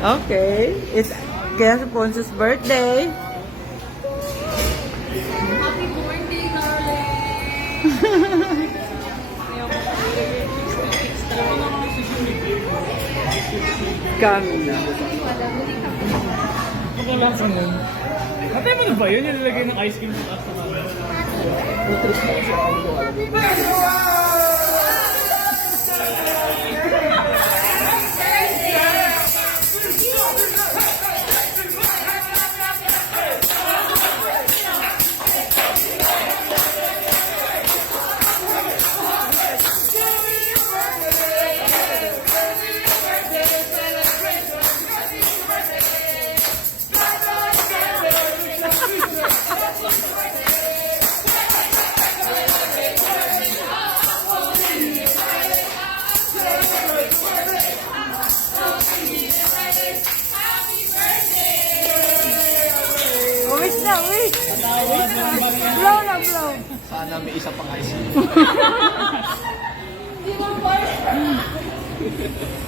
Okay, it's Kuya Ponce's birthday. Happy birthday, darling! Kami na. Pakalasa mo. Natay mo na ba yun? Nilalagay ng ice cream sa taas na namin. Wish na, wish! Blow na, blow! Sana may isa pang ice cream.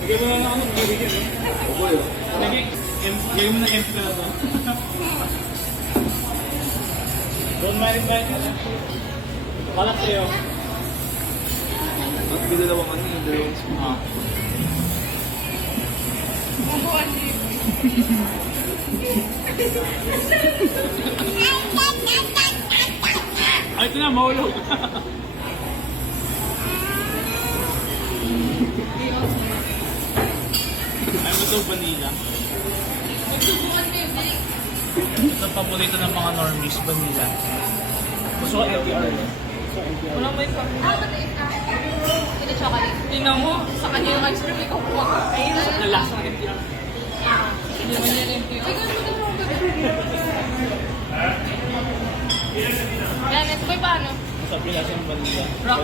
Bigyan mo na ako. Bigyan mo na empty na ito. Don't mind back. Balak sa'yo. Ang dalawang ano yung dalawang spoon. Ay, ito na, mahulog. Ay, ito vanilla. Ito ang paborito ng mga normies, vanilla. Gusto ko LPR. Wala ba yung Ito chocolate. Tingnan mo. Sa kanya yung ice cream, ikaw kuha ka. Ayun, nalasa ng LPR. Hindi mo niya rin yung... Ay, ganun mo ganun. Yan, ito ba paano? Sabi nasa ng vanilla. Rocky